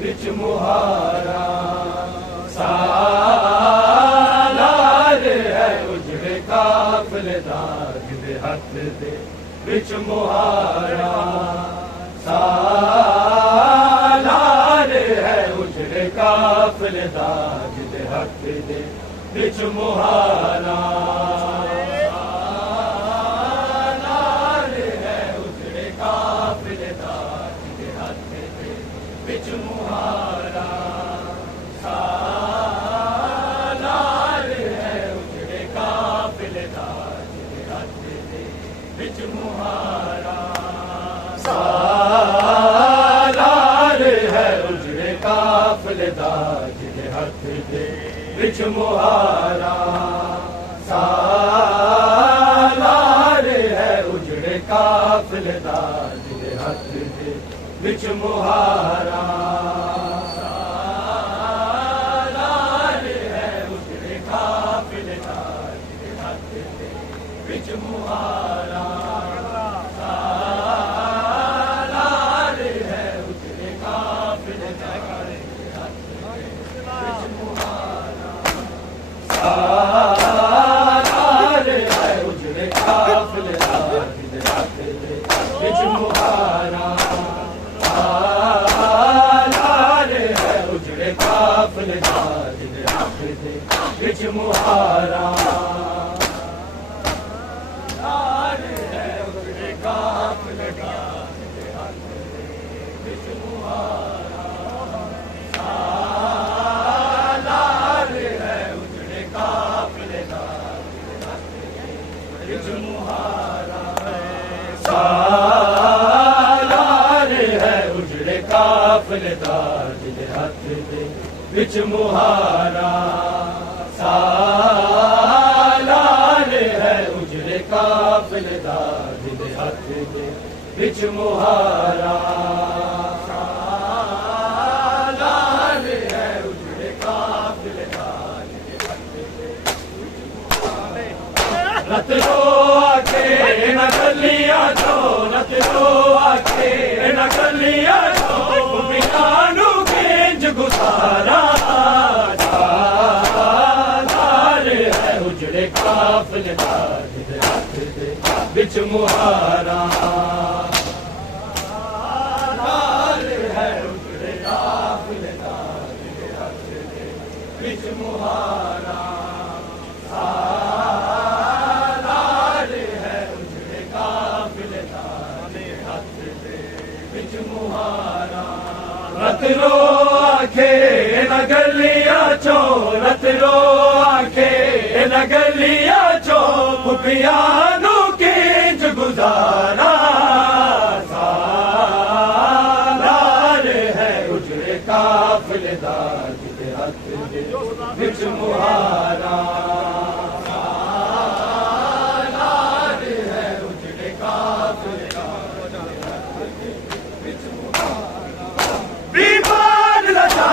بچ مہارا سالار ہے اجڑے قافلے دا جدے ہاتھ دے بچ مہارا سالار ہے اجڑے قافلے دا جدے ہاتھ دے بچ مہارا بچ مہارا سالار ہے اجڑے قافلے دا جدے ہاتھ دے بچ مہارا سالار ہے اجڑے قافلے دا جدے ہاتھ دے بچ مہارا سالار ہے اجڑے قافلے دا سالار ہے اجڑے قافلے دا جدے ہاتھ دے بچ مہارا سالار ہے اجڑے قافلے دا جدے ہاتھ دے بچ مہارا سالار ہے اجڑے قافلے دا جدے ہاتھ دے بچ مہارا سالار ہے اجڑے قافلے دا بچ مہارا سالار ہے اجڑے قافلے دا جدے ہاتھ دے بچ مہارا سالار ہے اجڑے قافلے دا جدے ہاتھ دے بچ مہارا سالار ہے اجڑے قافلے دا جدے ہاتھ دے رت رو آکے نہ گلیاں چو رت رو آکے نہ گلیاں چو بینانو گنج گزارا سالار ہے اجڑے قافلے دا جدے ہاتھ دے بچ مہارا سالار ہے اجڑے قافلے دا جدے ہاتھ دے بچ مہارا رت رو آکھے نہ گلیاں چو رت رو آکھے نہ گلیاں چو پھپھیانو کینج گزارا سالار ہے اجڑے قافلے دا جدے ہاتھ دے بچ مہارا سالار ہے اجڑے قافلے دا جدے ہاتھ دے بچ مہارا بیمار لچا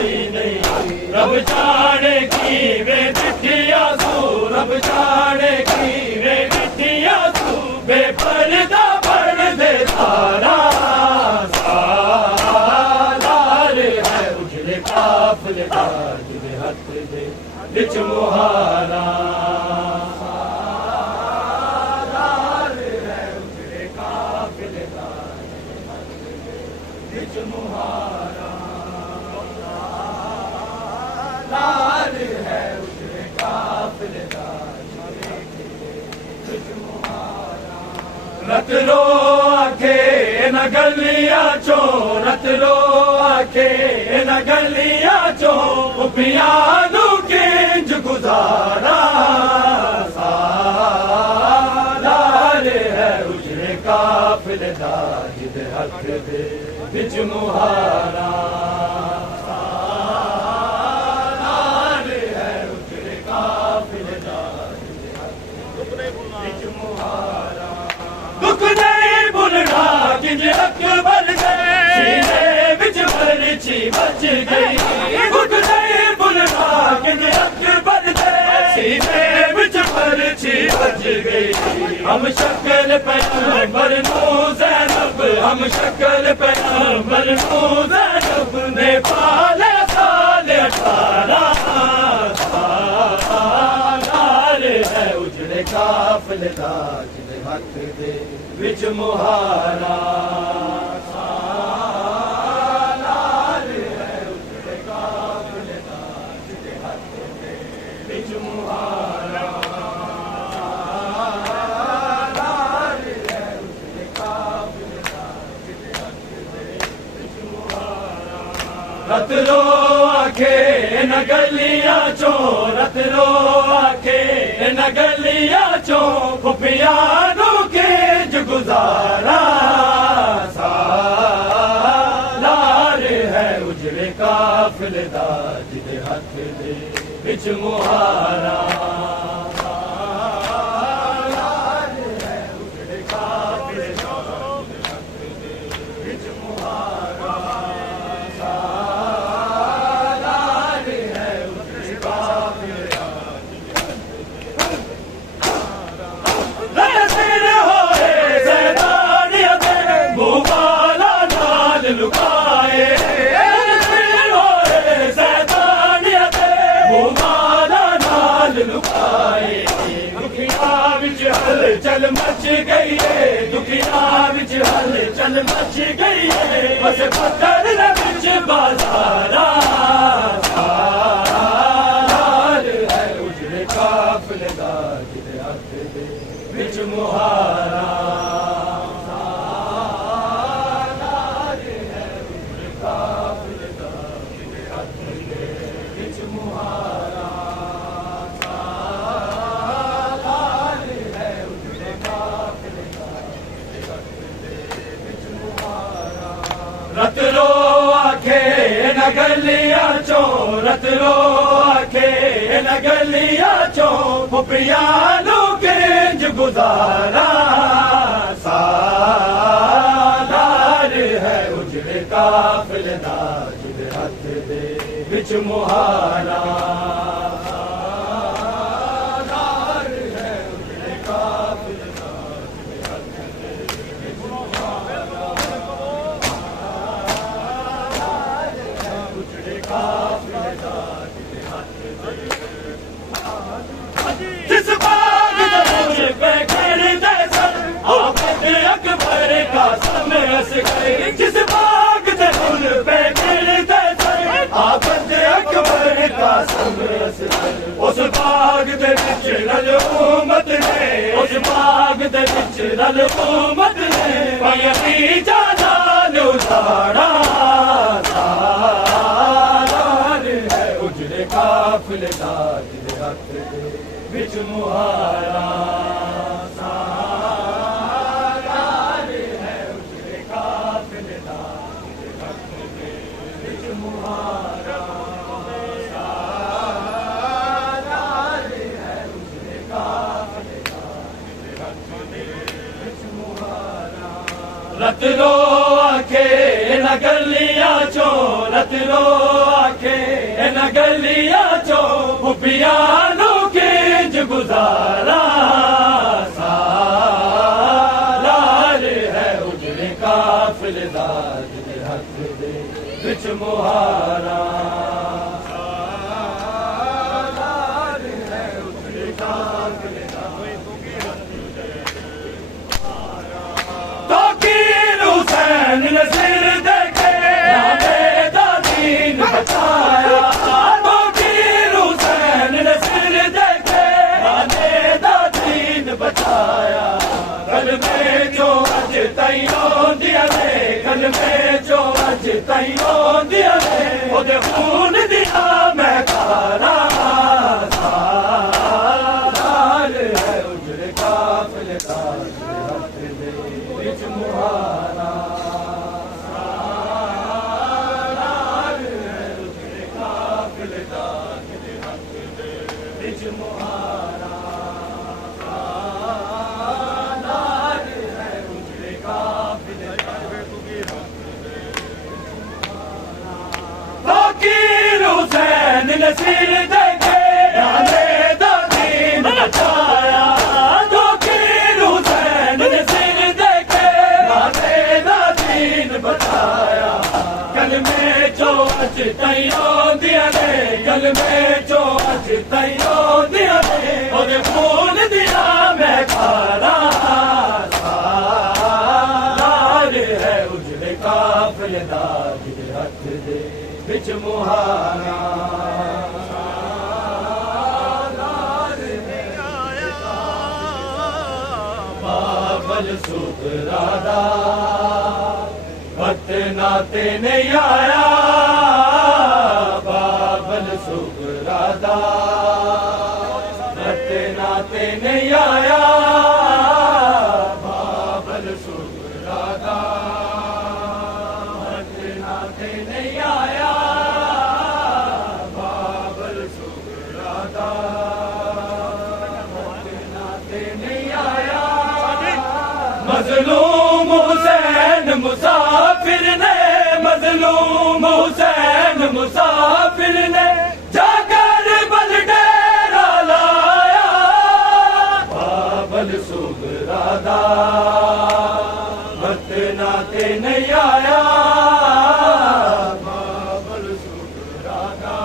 کوئی نہیں رب جانے کی وے مٹھیا سو رب جانے کی وے مٹھیا سو بے پردہ پردے سارا سالار ہے اجڑے قافلے دا جدے ہاتھ دے وچ مہارا سالار ہے اجڑے قافلے دا وچ مہارا لال ہے اجڑے قافلے دا رت رو آکھے نہ گلیاں چوں رت رو آکھے نہ گلیاں چوں پیانو کنج گزارا سالار ہے اجڑے قافلے دا جدے ہاتھ دے وچ مہارا سالار ہے اجڑے قافلے دا جدے ہاتھ دے وچ مہارا دکھ نہیں بھولنا کنج اکبر دے سینے وچ مرچی بچ گئی دکھ نہیں بھولنا کنج اکبر دے سینے وچ مرچی بچ گئی ہم شکل پیغمبر نو زینب ہم شکل پیغمبر نو زینب نے پالے سال 18 سالار ہے اجڑے قافلے دا جدے ہاتھ دے وچ مہارا سالار ہے اجڑے قافلے دا جدے ہاتھ دے وچ مہارا سالار ہے اجڑے قافلے دا جدے ہاتھ دے وچ مہارا رت رو آکھے نہ گلیاں چوں رت رو آکھے نہ گلیاں چوں پھپھیانو کنج گزارا سالار ہے اجڑے قافلے دا جدے ہاتھ دے وچ مہارا سالار ہے اجڑے قافلے دا جدے ہاتھ دے وچ مہارا سالار ہے اجڑے قافلے دا لکائے نال لکائے دکھیا وچ ہل چل مچ گئی ہے دکھیا وچ ہل چل مچ گئی ہے بس پتھر وچ بازارا سالار ہے اجڑے قافلے دا جدے ہاتھ دے وچ مہارا رت رو آکھے نہ گلیاں چوں رت رو آکھے نہ گلیاں چوں پھپھیانو کنج گزارا سالار ہے اجڑے قافلے دا جدے ہاتھ دے وچ مہارا سالار ہے اجڑے قافلے دا جدے ہاتھ دے وچ مہارا جس باغ دے پہ کھڑتے سن آفت اکبر کا سمس گئی جس باغ دے پہ کھڑتے سن آفت اکبر کا سمس گئی اس باغ دے وچ رل امت نے اس باغ دے وچ رل امت نے پئی جانان اتارا سالار ہے اجڑے قافلے دا جدے ہاتھ دے وچ مہارا سالار ہے اجڑے قافلے دا جدے ہاتھ دے وچ مہارا سالار ہے اجڑے قافلے دا جدے ہاتھ دے وچ مہارا رت رو آکھے نہ گلیاں چوں رت رو آکھے بیانوں کے گزارا سالار ہے اجڑے قافل داد حق دے وچ مہارا سالار ہے اجڑے قافل تو کیر حسین نے سر دیکھے نامے دا دین بچایا کلمے جو اج تائیں دیا نے کلمے جو اج تائیں دیا نے او دے خون دیا میں کارا سالار ہے اجڑے قافل داد حق دے وچ مہارا سالار ہے اجڑے قافل داد حق دے وچ مہارا حسین نے سر دیکھے نامے دا دین بچایا تو کیر حسین نے سر دیکھے نامے دا دین بچایا کلمے جو اج تائیں دیا نے کلمے جو اج تائیں دیا نے او دے خون دیا میں کھارا سالار ہے اجڑے قافل داد حق دے وچ مہارا بابل سکرادا وقت ناتے نہیں آیا بابل سکرادا وقت ناتے نہیں آیا بابل سکرادا وقت ناتے نہیں آیا مظلوم حسین مسافر نے مظلوم حسین مسافر نے جا کر بل ڈیرا لایا بابل سگرادا وقت ناتے نہیں آیا بابل سگرادا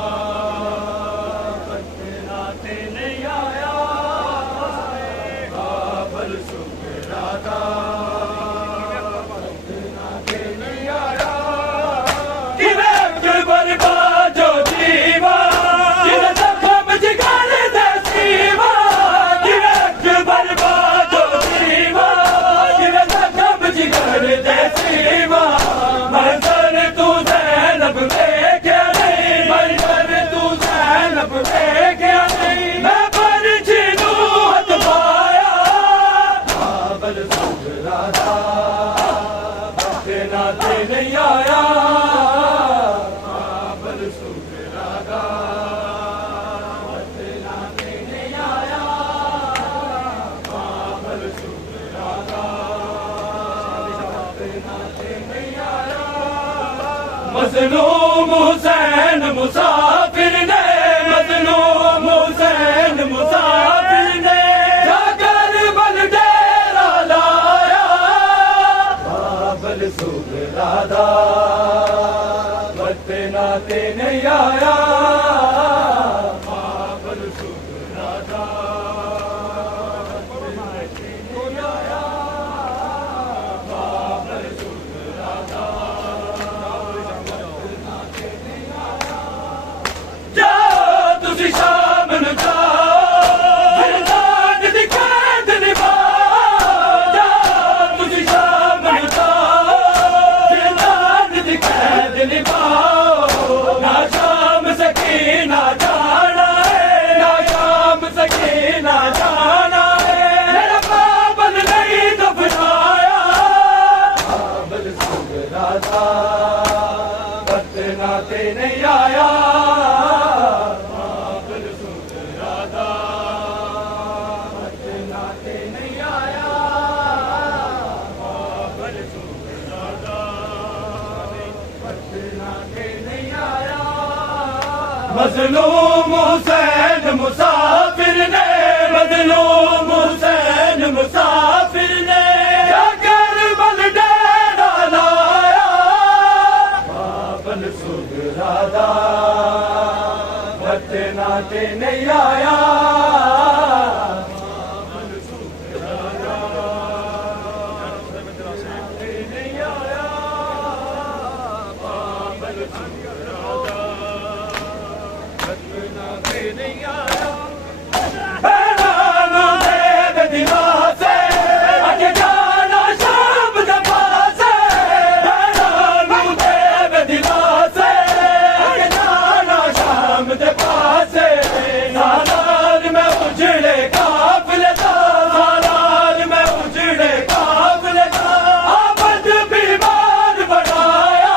وقت ناتے نہیں آیا بابل سگرادا نہیں آیا بابل سگرادا وقت ناتے نہیں آیا بابل سگرادا وقت ناتے نہیں آیا مظلوم حسین مسافر نے مظلوم حسین مسافر نے جا کر بل ڈیرا لایا بابل سگرادا وقت ناتے نہیں آیا بابل سگرادا وقت ناتے نہیں آیا بابل سگرادا وقت ناتے نہیں مظلوم حسین مسافر نے مظلوم حسین مسافر نے کیا کربل ڈیرا لایا بابل سغرا دا وطنا تے نہیں آیا بابل سغرا دا وطنا تے نہیں آیا بابل سغرا دا وطنا تے نہیں آیا بہنانوں دے بدلا سے اٹھ جانا شام دے پاسے بہنانوں دے بدلا سے اٹھ جانا شام دے پاسے سالار میں اجڑے قافلے دا سالار میں اجڑے قافلے دا آبد بیمار بنایا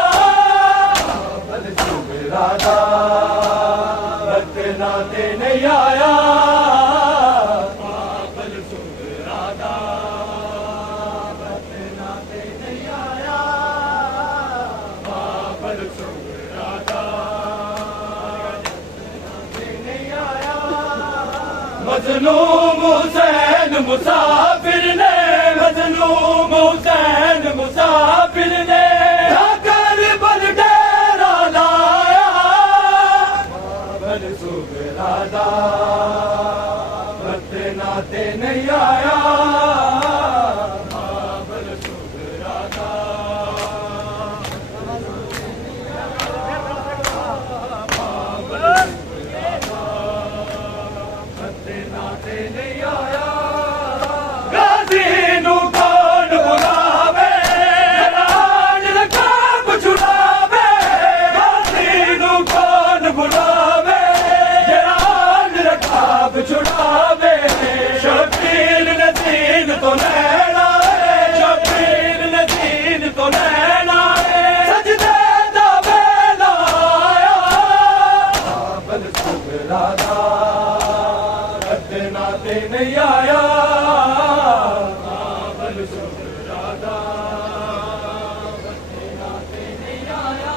بابل سغرا دا وطنا تے نہیں آیا بابل سغرا دا وطنا تے نہیں آیا بابل سغرا دا وطنا تے نہیں آیا مظلوم حسین مسافر نے مظلوم حسین مسافر نے جا کربل ڈیرا لایا بابل سغرا دا وطنا تے نہیں آیا بابل سغرا دا وطنا تے نہیں آیا غازی نو کون بلاوے جلال رکاب چھڑاوے غازی نو کون بلاوے جلال رکاب چھڑاوے شبیر نذیر تو لینا ہے شبیر نذیر تو لینا ہے سجدے دا ویلا آیا بابل سغرا دا وطنا تے نہیں آیا بابل سغرا دا وطنا تے نہیں آیا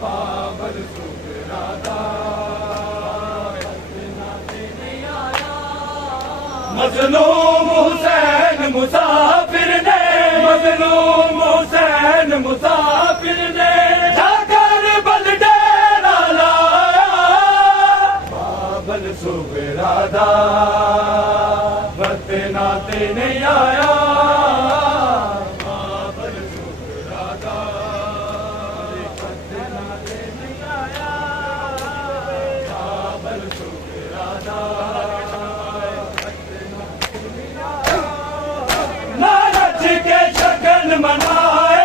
بابل سغرا دا وطنا تے نہیں آیا مظلوم حسین مسافر نے مظلوم حسین مسافر نے جا کربل ڈیرا لایا بابل سغرا دا وطنا تے نہیں آیا بابل سغرا دا وطنا تے نہیں آیا بابل سغرا دا لالچ کے شکل منائے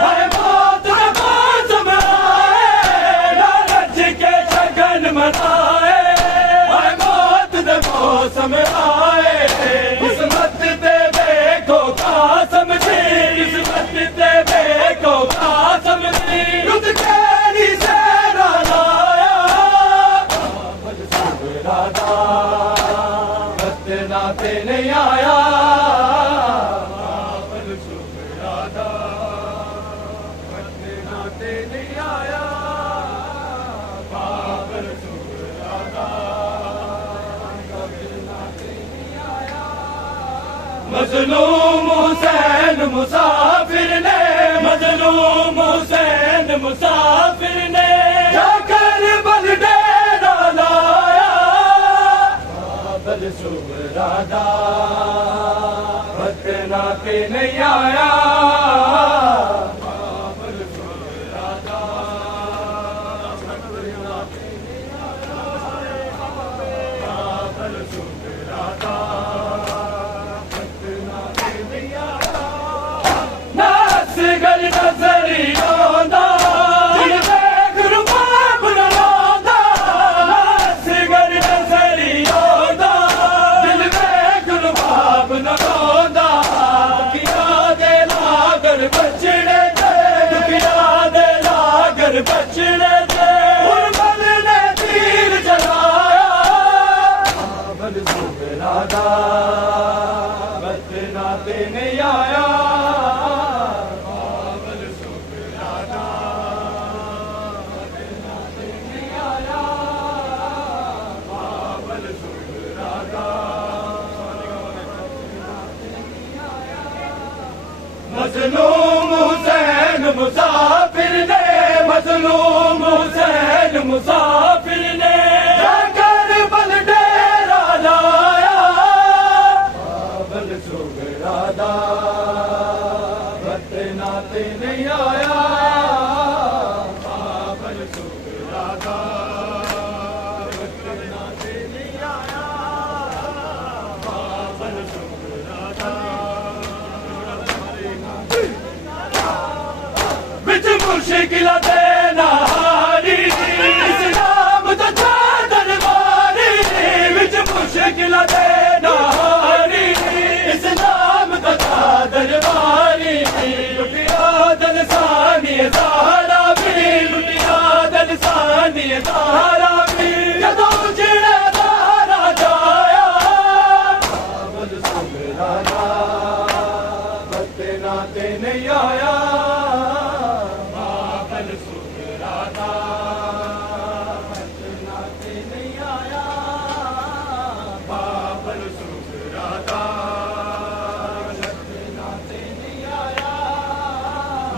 ہر موت نفاس میں آئے لالچ کے شکل منائے ہر موت موسم آئے قسمت تے دیکھو قاسم جی قسمت تے دیکھو قاسم جی رت کیری سیرا لایا بابل سغرا دا وطنا تے نہیں آیا بابل سغرا دا وطنا تے نہیں آیا بابل سغرا دا وطنا تے نہیں آیا مظلوم حسین مسافر نے مظلوم حسین مسافر نے جا کربل ڈیرا لایا بابل سغرا دا وطنا تے نہیں آیا بابل سغرا دا وطنا تے نہیں آیا بابل سغرا دا وطنا تے نہیں آیا ناس گل نظری آندا دل دیکھ رباب نہ لاندا ناس گل نظری آندا دل دیکھ رباب نہ لاندا کیا دے لا مظلوم حسین مسافر نے مظلوم حسین مسافر نے جا کر بل ڈیرا لایا بابل سغرا دا بت ناتے نہیں آیا بابل سغرا دا بت ناتے نہیں آیا بابل سغرا دا بچ مشکل دینا ہاری اسلام تو چادر ماری بچ مشکل دینا ہاری اسلام تو چادر ماری لٹیا دل ثانی زہرا بھی لٹیا دل ثانی زہرا بھی جدوں چڑے دارا جایا بابل سغرا دا بت ناتے نہیں آیا بابل سغرا دا بت ناتے نہیں آیا بابل سغرا دا بت ناتے نہیں آیا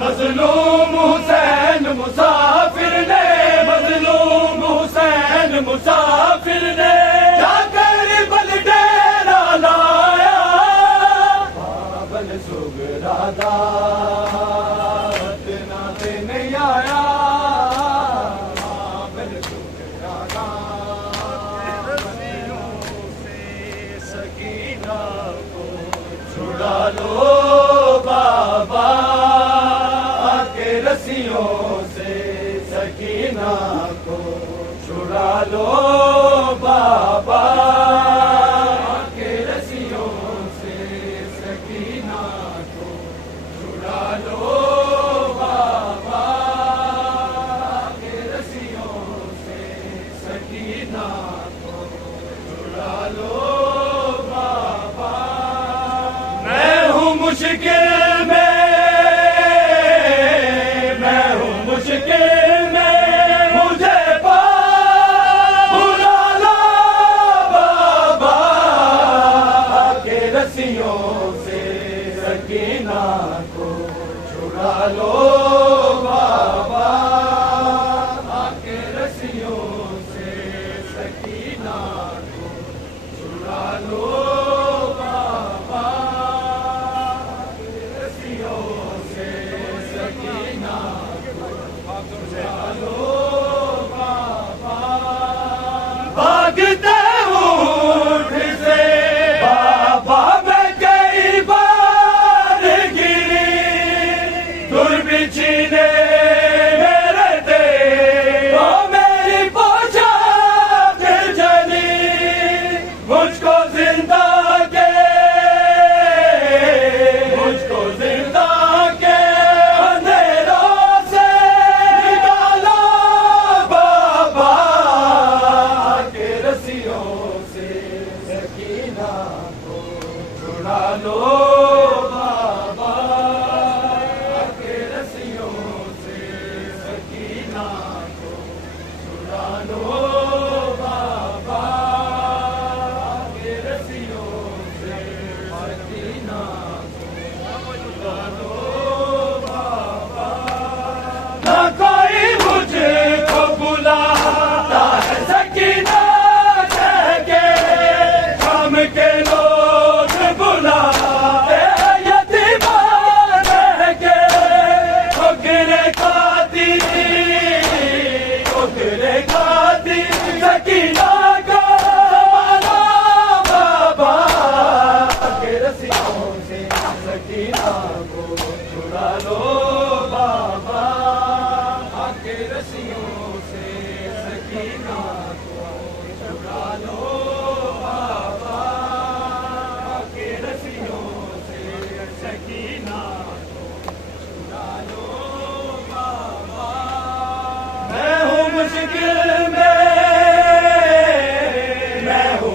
مظلوم حسین مسافر نے مظلوم حسین مسافر نے جا کر بل ڈیرا لایا بابل سغرا دا بت ناتے نہیں آیا بابل سغرا دا رسیوں سے سکینہ کو چھڑا لو بابا کے رسیوں سے سکینہ کو چھڑا لو بابا کے رسیوں سے سکینہ کو چھڑا لو بابا کے رسیوں سے سکینہ کو چھڑا لو بابا میں ہوں مشکل میں مشکل میں مجھے بلا لو بابا کے رسیوں سے سکینہ کو چھڑا لو بابا کے رسیوں سے سکینہ کو چھڑا لو بابا کے رسیوں سے سکینہ بھاگتے اونٹ سے بابا میں کئی بار گری دور بچھینے میرے دے تو میری پوشاک جلی مجھ کو زندہ کے مجھ کو زندہ کے اندھیروں سے نکالو بابا کے رسیوں سے سکینہ کو چھڑا لو بابا کے رسیوں سے سکینہ کو چھڑا لو بابا کے رسیوں سے سکینہ کو چھڑا لو بابا نہ کوئی مجھے کو بلاتا ہے سکینہ کہہ کے شام کے لوگ بلاتے ہیں یتیمان کہہ کے ٹھکرے کھاتی سکینہ کا سنبھالو بابا کے رسیوں سے سکینہ کو چھڑا لو بابا کے رسیوں سے سکینہ کو چھڑا لو بابا کے رسیوں سے سکینہ کو چھڑا لو بابا میں ہوں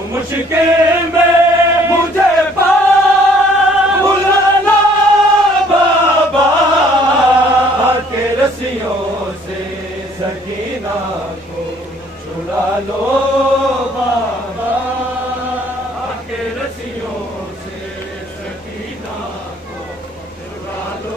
مشکل میں مجھے بلا لو بابا کے رسیوں سے سکینہ کو چھڑا لو بابا کے رسیوں سے سکینہ کو چھڑا لو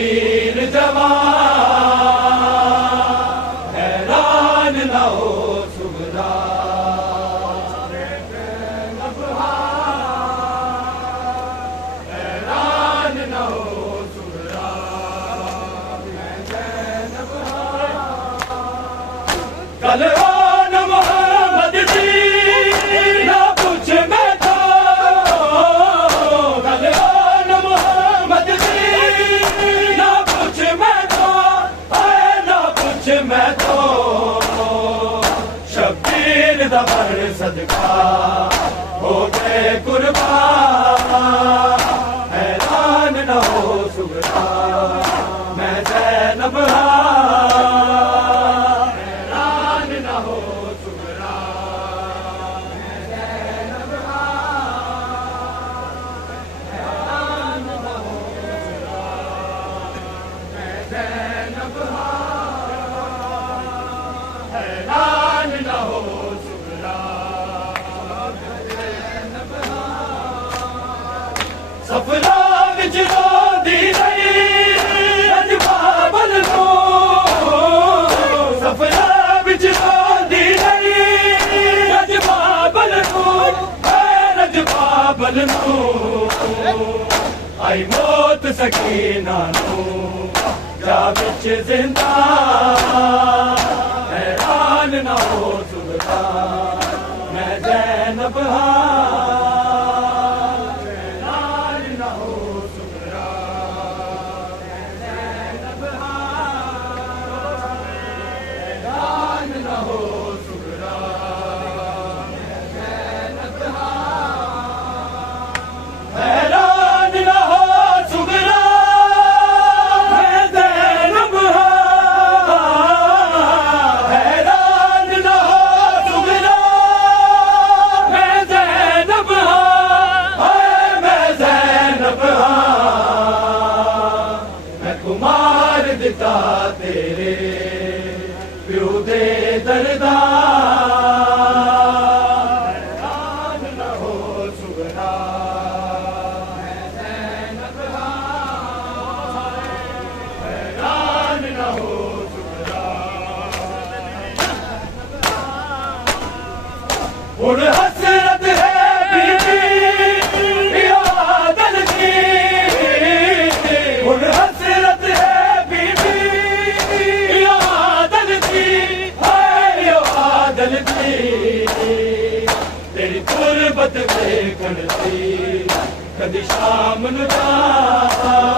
شبیر جوان حیران نہ ہو سغرا حیران نہ ہو سغرا کل آن محمد جی نہ کچھ میں تو کل آن محمد جی نہ کچھ میں تو نہ کچھ میں تو شبیر دا پر صدقہ ہو گئے قربان حیران نہ ہو سغرا میں زینب حیران نہ ہو سغرا میں زینب حیران نہ ہو سغرا میں زینب حیران نہ ہو سغرا سفرا وچ روندی رہی رج بابل کو سفرا وچ روندی رہی رج بابل کو رج بابل کو آئی موت سکینہ نو جا وچ زندہ حیران نہ ہو سغرا میں زینب حیران نہ ہو سغرا میں زینب حیران نہ ہو سغرا میں زینب حیران نہ ہو سغرا میں زینب حیران نہ ہو سغرا میں زینب میں زینب میں کمار دتا تیرے پیو دے دردا حیران نہ ہو سغرا میں زینب حیران نہ ہو سغرا ہن حسرت ہے بی بی عادل کی ہن حسرت ہے بی بی عادل کی ہے عادل کی تیری قربت ویکھن دی کدی شام نو جا